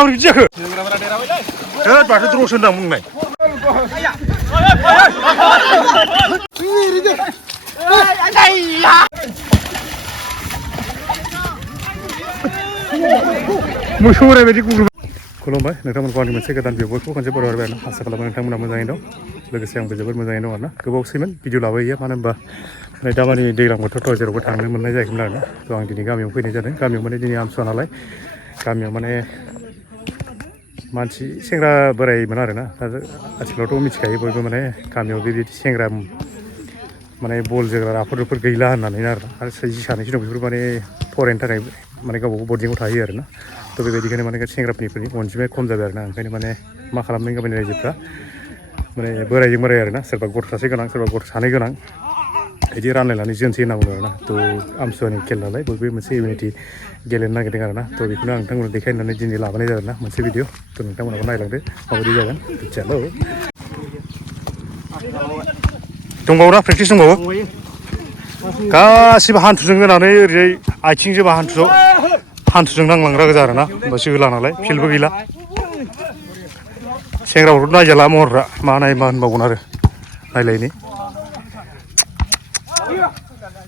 माबोरै बिदि जाखो होद माथो द्र'सो होनदां बुंनाय मोसौ ओरैबायदि गुरु खुलुमबाय नोंथांमोनखौ आंनि मोनसे गोदान भिडिअ'खौ खनसे बर' आरो आसा खालामो नोंथांमोना मोजाङै दं लोगोसे आंबो जोबोद मोजाङै दं आरोना गोबावसैमोन भिडिअ लाबोयो मानो होनबा नै दामानि दैज्लां बोथोरथ' जेरावबो थांनो मोननाय जायाखैमोन आरोना थ' आं दिनै गामियाव फैनाय जादों गामियाव माने दिनै आमसुवा नालाय गामियाव माने मानसि सेंग्रा बोरायमोन आरोना आथिखालावथ' मिथिखायो बयबो माने गामियाव बेबायदि सेंग्रा माने बल जोग्रा राफोदफोर गैला होननानै आरो जि सानैसो दं बेफोर माने फरायनो थाखाय माने गावबा गाव बर्डिंआव थाहैयो आरोना थ' बेबायदिखायनो माने सेंग्राफोरनि अनजिमाया खम जाबाय आरोना ओंखायनो माने मा खालामदों गामिनि रायजोफ्रा माने बोरायजों बोराय आरोना सोरबा गथ' सासे गोनां सोरबा गथ' सानै गोनां बिदि रानलायनानै जोनोसै होनना बुङो आरोना थ' आमसुवानि खेल नालाय बयबो मोनसे इउनिटि गेलेनो नागिरदों आरोना थ' बेखौनो आं नोंथांमोननो देखायनानै दिनै लाबोनाय जादों ना मोनसे भिडिअ थ' नोंथांमोनाबो नायलांदो माबायदि जागोन चलो दंबावोना प्रेक्टिस दंबावो गासिबो हान्थुजों होनानै ओरैजाय आथिंजों हान्थुजों नांलांग्रा गोजा आरोना होमबा जोला नालाय फिल्डबो गैला सेंग्राफोरखौथ' नायजाला महरफ्रा मा नाय मा होनबावगोन आरो नायलायनि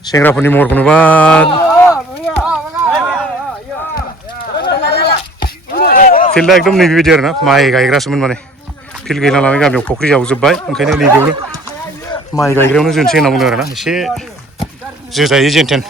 सेंग्राफोरनि महरखौ नुबा फिल्डआ एकदम नैबेबायदि आरोना माइ गायग्रासोमोन माने फिल्ड गैला नालाय गामियाव फुख्रि जावजोब्बाय ओंखायनो नैबेयावनो माइ गायग्रायावनो जोनोसै होनना बुंदों आरोना एसे जोजायो जेनथेन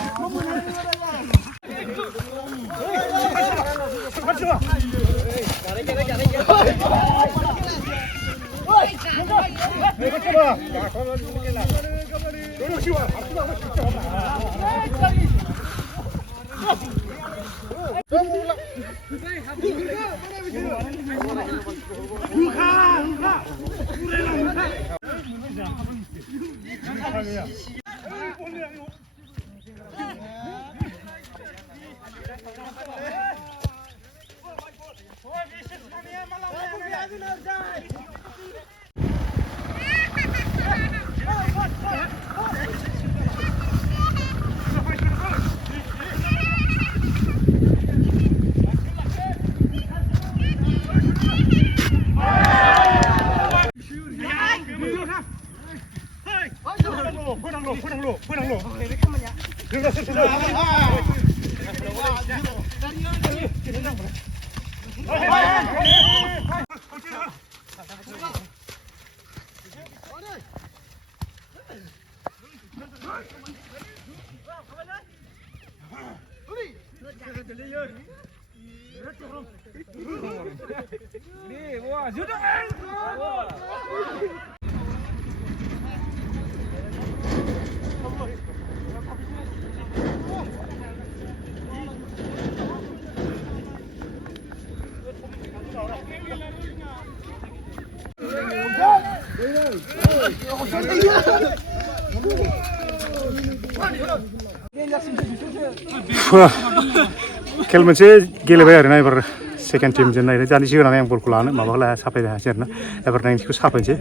खेल मोनसे गेलेबाय आरोना एबार सेकेन्ड टिमजों नायनो दानिसो होनानै आं बलखौ लानो माबाखौ लाया साफायनो हायासै आरोना एबार नाइनथिखौ साफायनोसै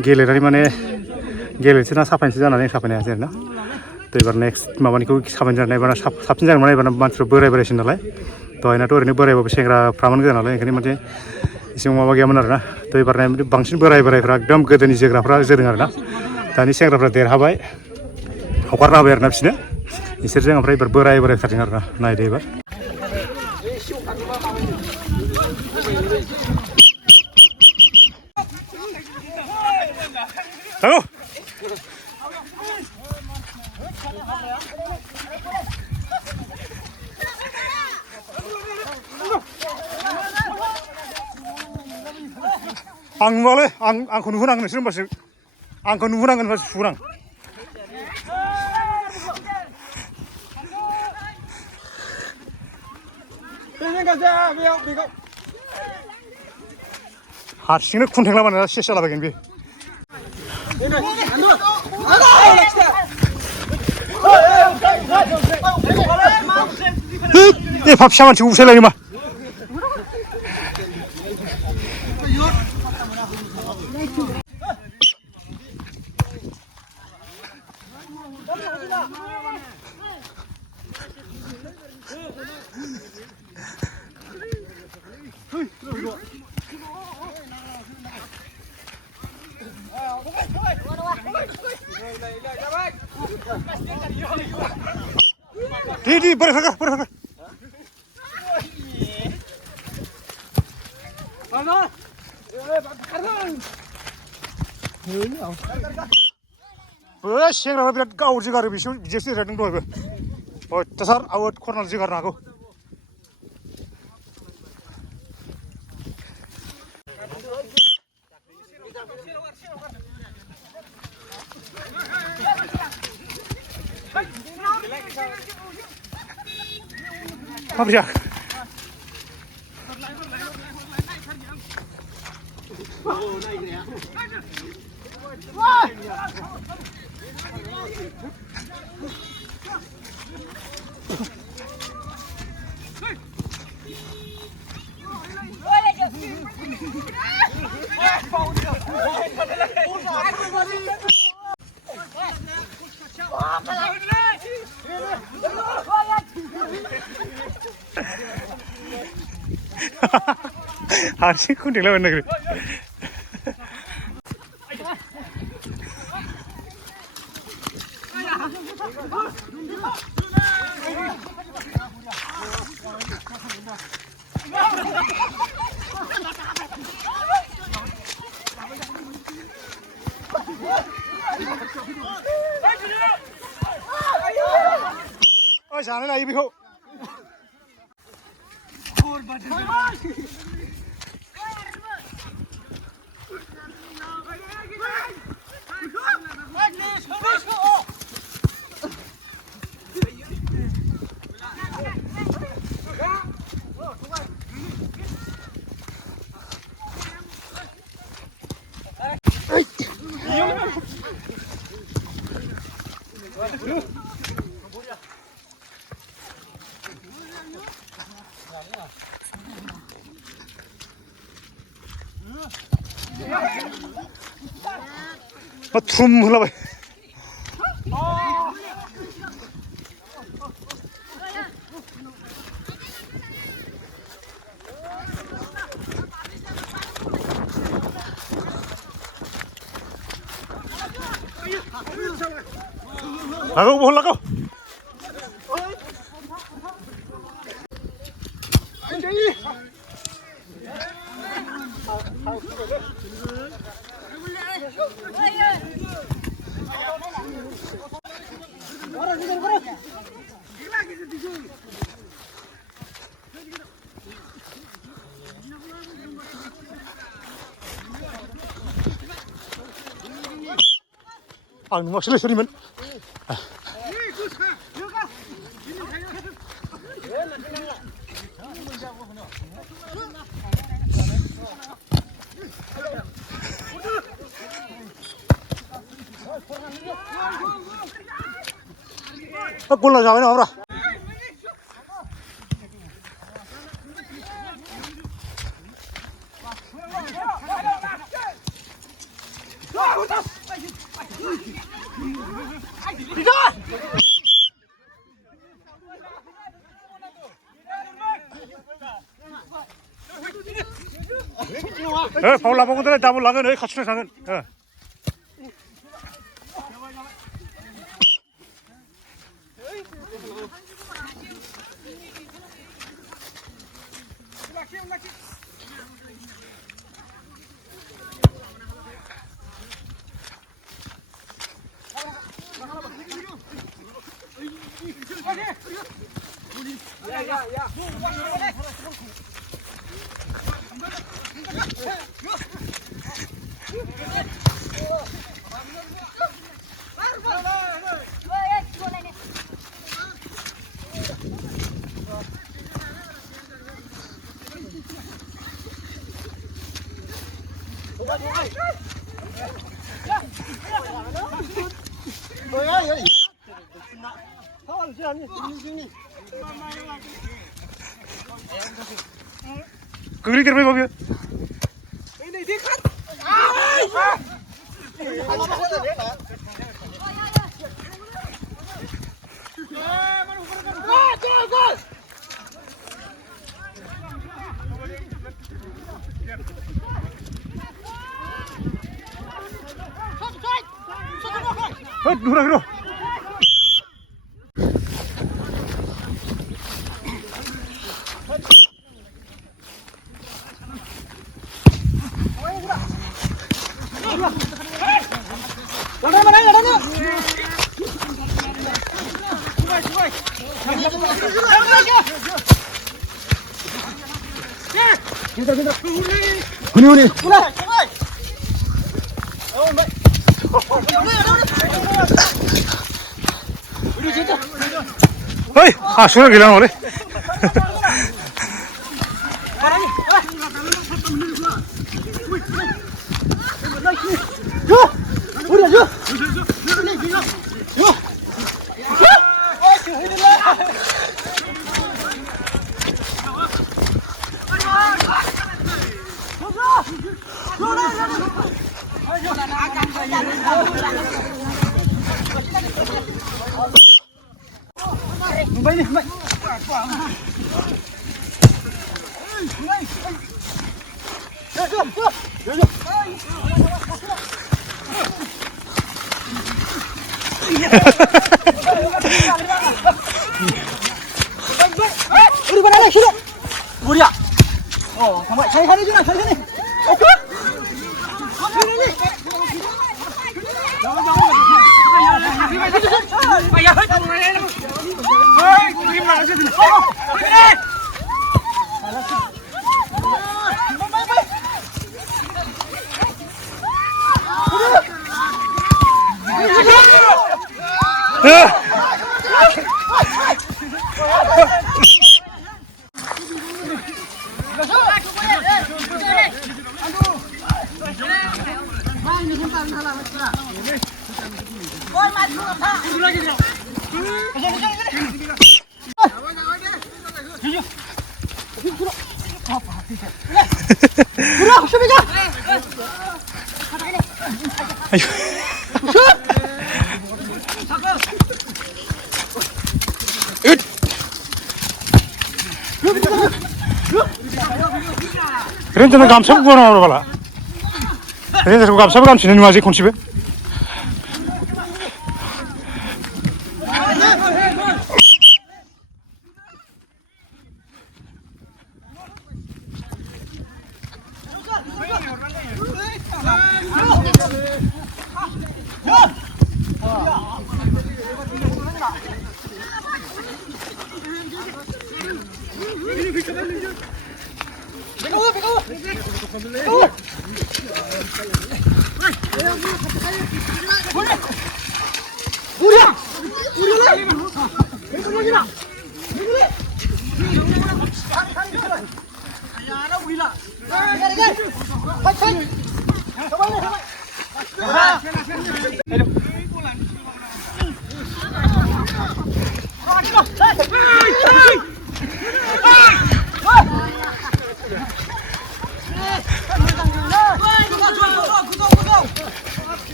गेलेनानै माने गेलेनोसै ना साफायनोसै जानानै साफायनो हायासै आरोना थ' एबार नेक्स्ट माबानिखौ साफायनो जानाय एबार साबसिन जागोन माने एबार मानसिफ्रा बोरायसिन नालाय दहायनाथ' ओरैनो बोरायबाबो सेंग्राफ्रामोन गोजा नालाय ओंखायनो माने एसेबां माबा गैयामोन आरोना थ' एबार बांसिन बोरायफ्रा एकदम गोदोनि जोग्राफ्रा जोदों आरोना दानि सेंग्राफ्रा देरहाबाय हगारना होबाय आरोना बिसोरनो बिसोरजों ओमफ्राय एबार बोरायथारदों आरोना नायदो एबार आं नुवालै आंखौ नुहोनांगोन नोंसोर होनबासो आंखौ नुहोनांगोन होनबासो सुगोन आं हारसिंनो खुन्थेंला बानायना सेस जालाबायगोन बे एफा फिसा मानसिखौ उसायलायो मा di berfakar. Sekarang biar kau juga bisa jadi redeng doa. Oh, tasar awat kornal juga nago. Apa sih? Harusnya kau tinggal mana gitu. Oh, sana lagi biho. Thum lah bay. Lagu bola kau. Ang maksudnya serius. Aku lah jawabnya apa? 파울 나보고들 잡을 나가네 같이 나가는. 그리 들어봐 보면. 누라. 훈이 어이 아 수능 길러는 거래 우리 바나나 싫어. 우리야. 정말 잘 살려주나 잘 살려. 그런데는 감사부가 나오는 거라. 그런데 그 감사부 감시는 뭐지 콘칩에?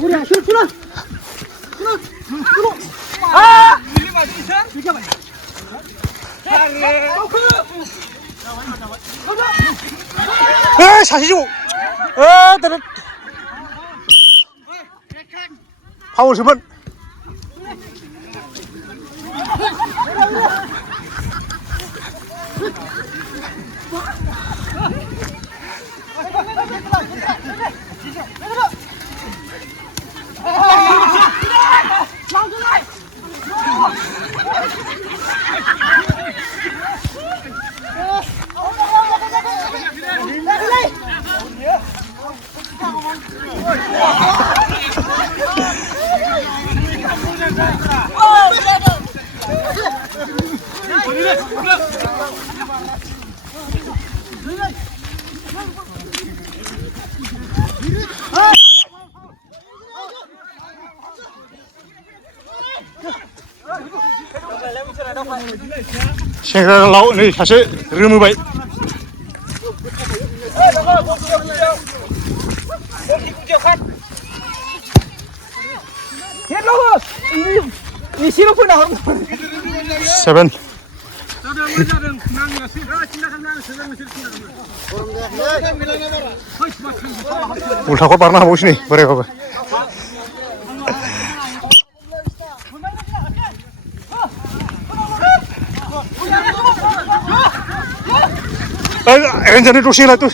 우리야 싫어 싫어 아 에 사시죠 나는 파울 주면 생각을 나오네 사실 르무바이 Isinya pun dah. 7 उल्टा को पारना होश नहीं बड़े बाबा एंजनी टूसी ला तू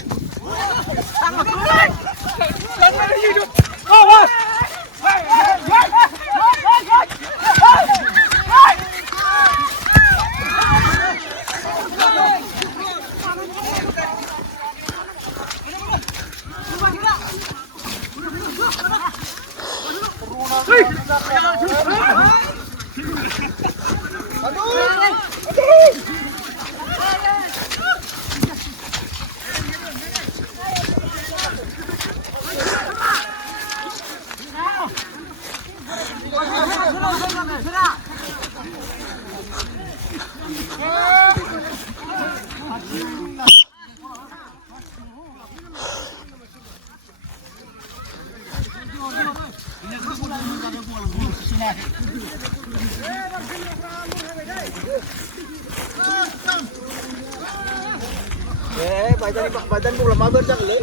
badan ko lamang doon sa kali.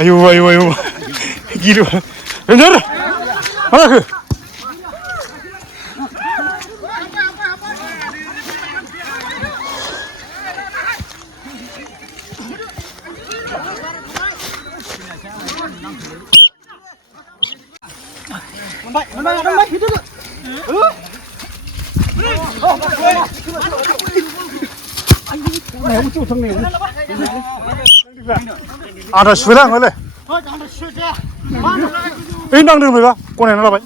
Ayo, gila, bener, mana ke? Ada suara nggak le? Ini nang dulu ya, kau neng apa?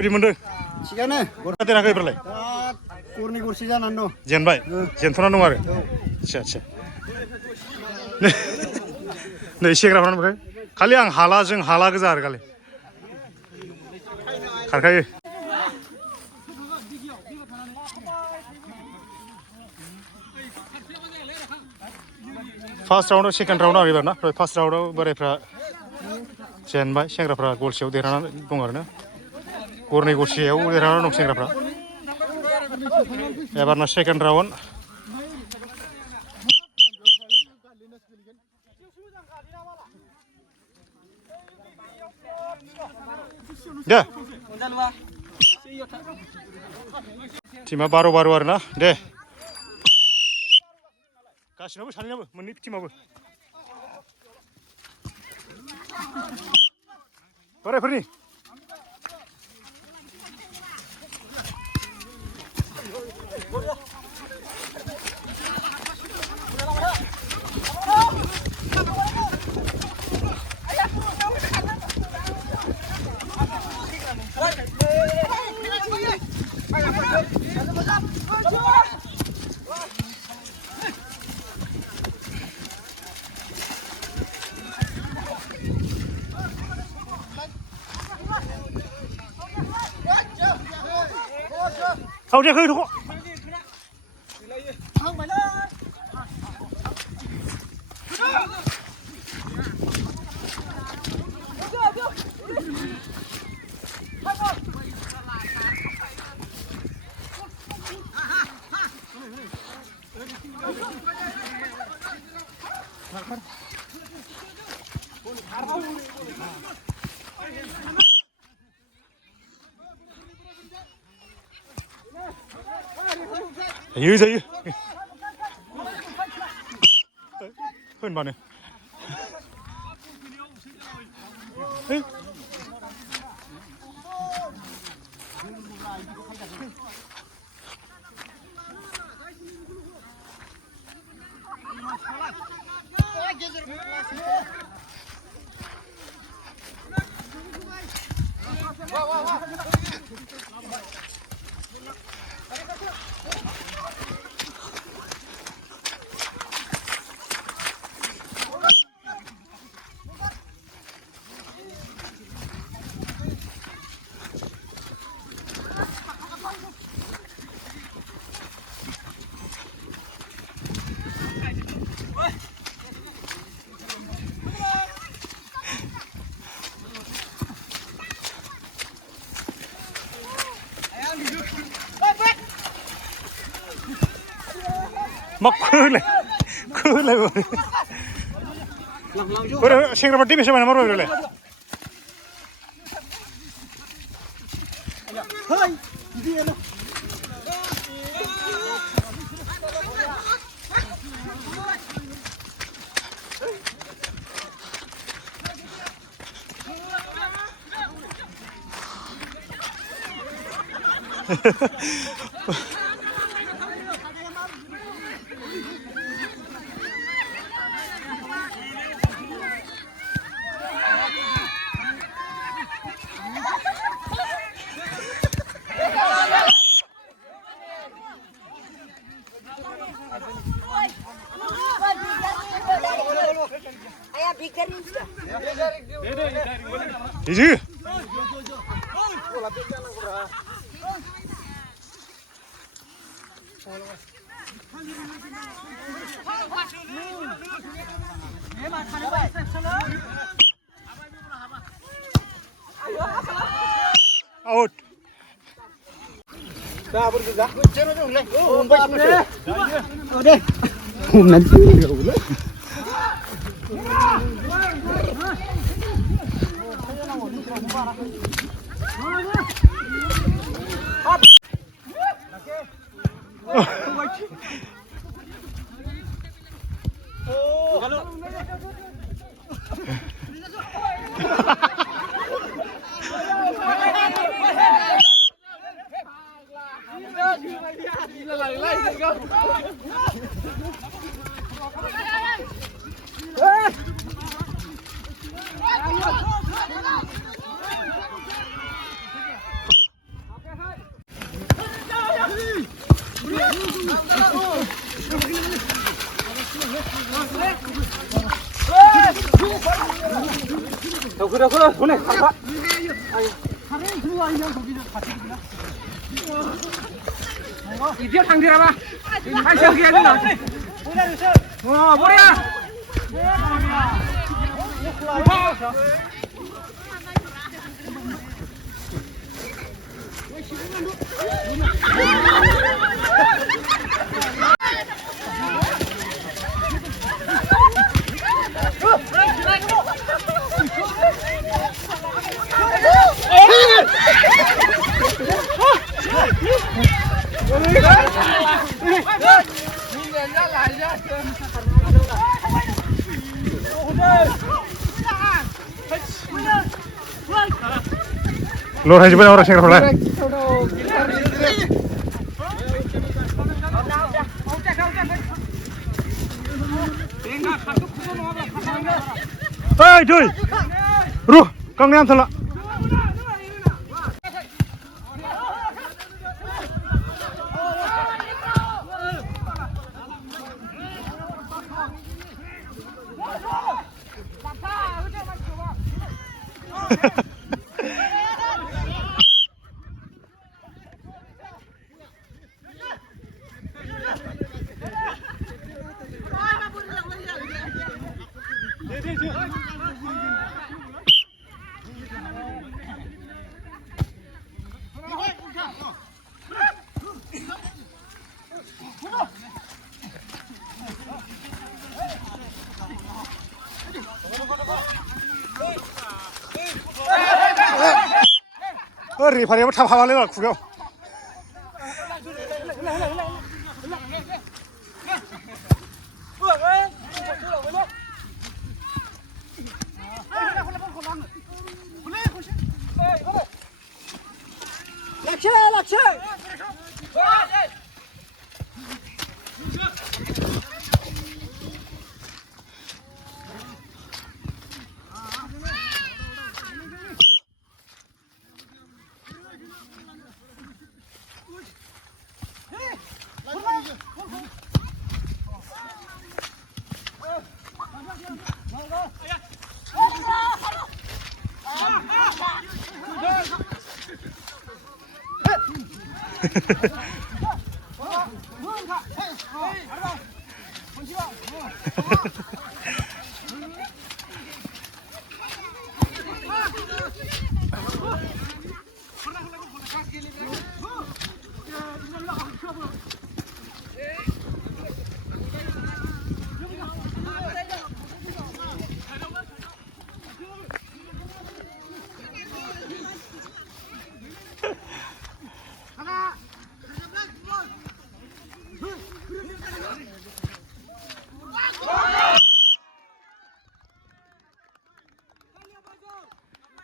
Beri mendeng. Sikane. Kita nak ke berlai. Kurni kursi jalan no. Jen bay. Jen thona nung are. अच्छा. Nih siapa orang pakai? Kali yang hala jeng hala kejar kali. Karkai. First round, second round lagi berna. First round berapa? Jen bay, siapa berapa gol siapa derana tunggu na. Kurni kursi siapa derana nung siapa berapa? Ya berna second round. Ya. Tim baru-baru na, deh. Kasih nabu, salin nabu, menit tim nabu. Pare perni. Sau đây khơi thôi. Dữ dữ. Hơn bao này. Mọc khơi lại rồi. Bây sinh ra một tí mình sẽ làm rồi rồi. Đi chứ. Out. Dah pergi dah. Cero tu leh. Oh, baik ni. Oh deh. Nanti ulah. Đâu boleh. Idiot hangdir apa? Hasil kia dulu. Oh, boleh. Lor haji orang sing rola. Ê, trời! Ru, con em thật lạ. 리파리가 다 파발래가 구겨.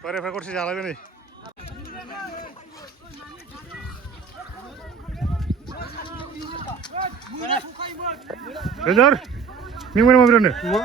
Pare kursi jalan ini. Benar? Minggu mana mau berani? Minggu?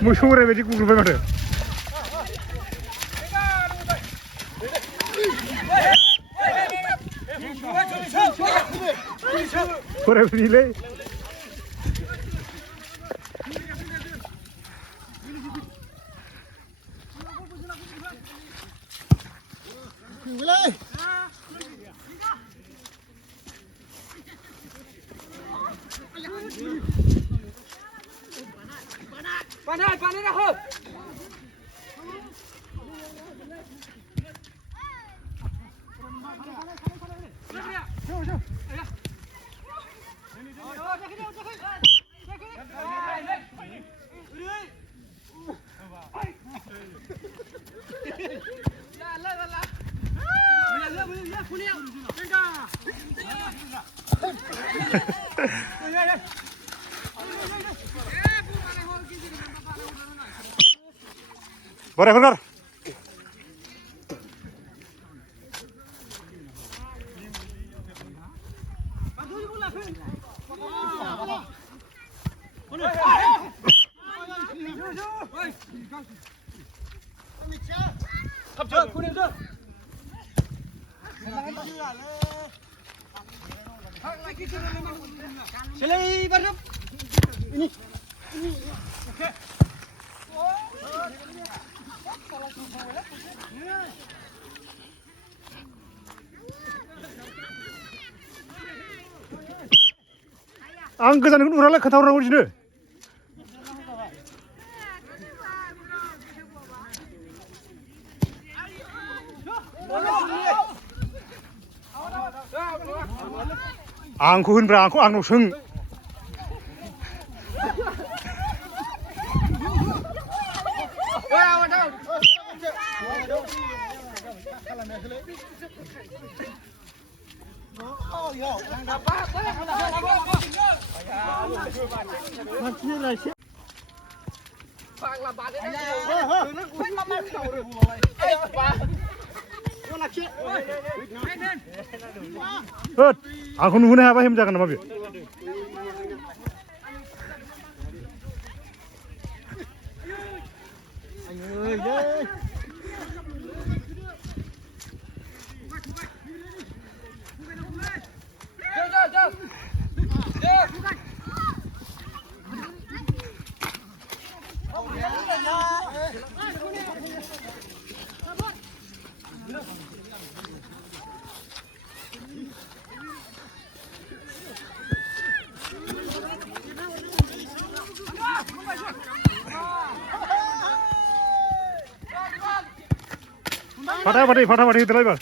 Musuh rebe di kuku banget. Kore bile. Panen dah hop. बोरायफोर Sini baru. Ini. आं गोजानखौ नुरालाय खोन्थाहरनांगौ बिदिनो आंखौ होनब्रा आंनाव सों आंखौ नुहोनो हायाबा हेम जागोन नामा बे फाटाफाटी होदोलाय एबार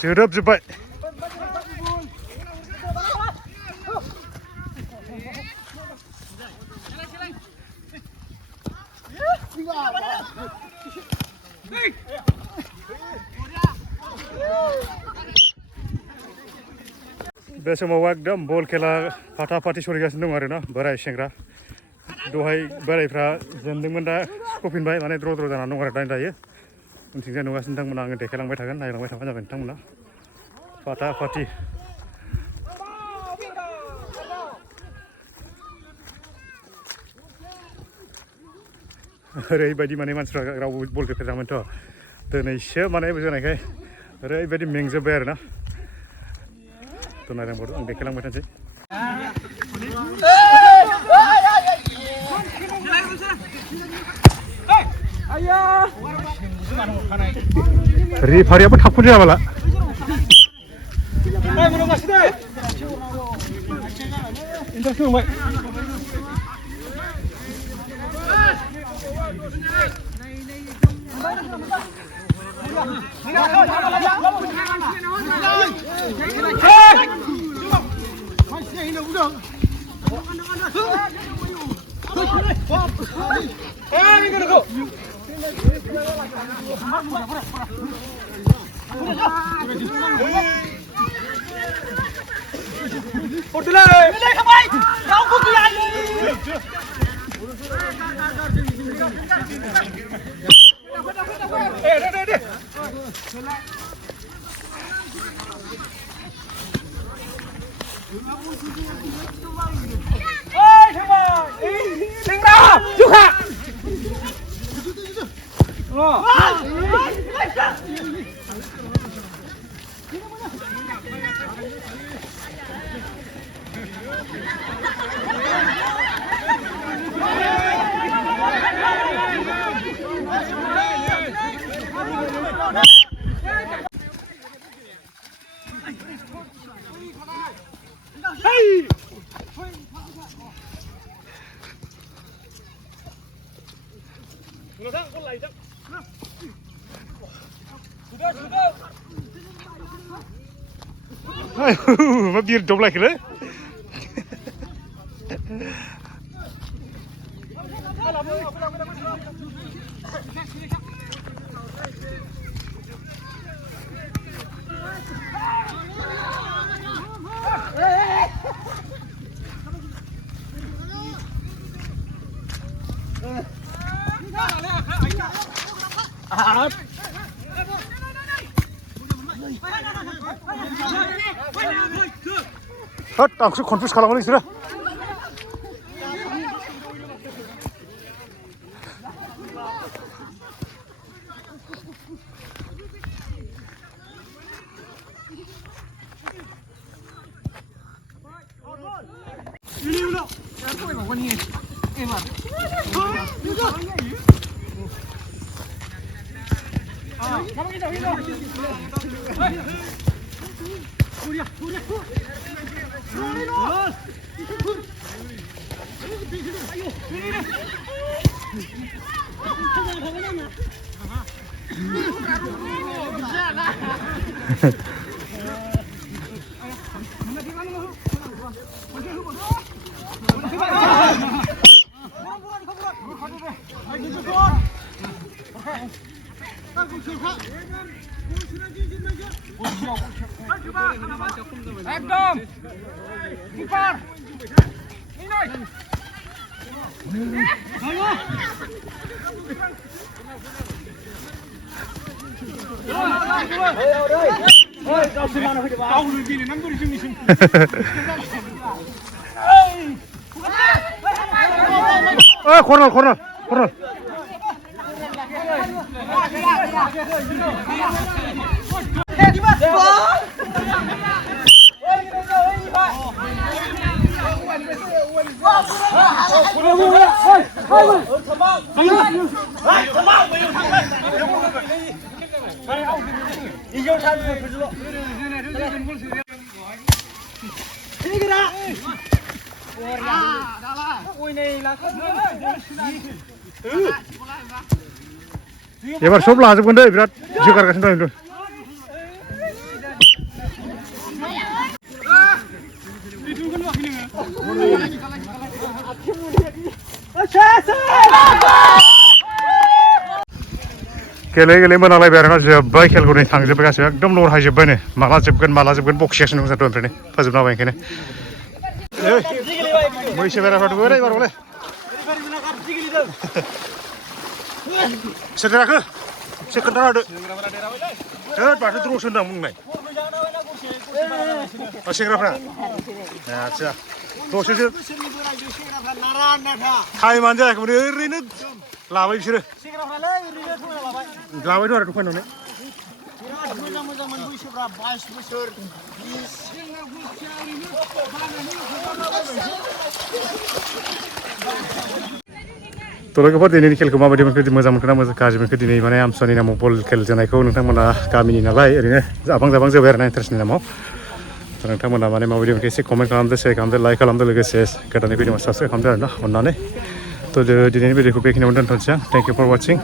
जोबजोब्बाय बे समाव एकदम बल खेला फाटाफाटी सोलिगासिनो दं आरोना बोराय सेंग्रा दहाय बोरायफ्रा जेनदोंमोन दा सफिनबाय माने द्र जानानै दं आरो दायो उनथिंजाय नुगासिनो नोंथांमोना आङो देखायलांबाय थागोन नायलांबाय थाबानो जाबाय नोंथांमोना फाटाफाटी ओरैबायदि माने मानसिफ्रा रावबो बल गेलेफेरामोनथ' दिनैसो माने जानायखाय ओरैबायदि मेंजोब्बाय आरोना थ' नायलांबावदो आं देखायलांबाय थानोसै रेफारियाबो थाबखौनो जाबाला मा बिर दब्लायखोलै होद आंखौसो कनफिउस खालामो नोंसोरो একদম কিপার corner एबार सब लाजोबगोन दै बिराद जोगारगासिनो दं गेले मोनालायबाय आरोना जोब्बाय खेलखौ नै थांजोब्बाय गासिबो एकदम लर हायजोब्बायनो माला जोबगोन बखिगासिनो दं ओमफ्राय फोजोबना होबाय ओंखायनो मैसो बेराफोरखौ ओरै बारबालाय सोर देराखो एसे खोन्थाना होदो होद माथो द्र'सो होनदां बुंनाय सेंग्राफ्रा आदसा दसेसो टाइमानो जायाखैमोन ओरैनो लाबाय बिसोरो लाबायथ' आरो दखानावनो तो लोगोफोर दिनैनि खेलखौ माबायदि मोनखो मोजां मोनखो ना गाज्रि मोनखो दिनै माने आमसुवानि नामाव बल खेल जानायखौ नोंथांमोना गामिनि नालाय ओरैनो जाबां जाबाय आरोना इन्टारेस्टनि नामाव नोंथांमोना माने माबायदि मोनखो एसे कमेन्ट खालामदो शेयार खालामदो लाइक खालामदो लोगोसे गोदानै भिडिअ साबस्क्राइब खालामदो आरोना अननानै तो दिनैनि भिडिअखौ बेखिनियावनो दोनथ'नोसै आं थेंक इउ फर वाचिं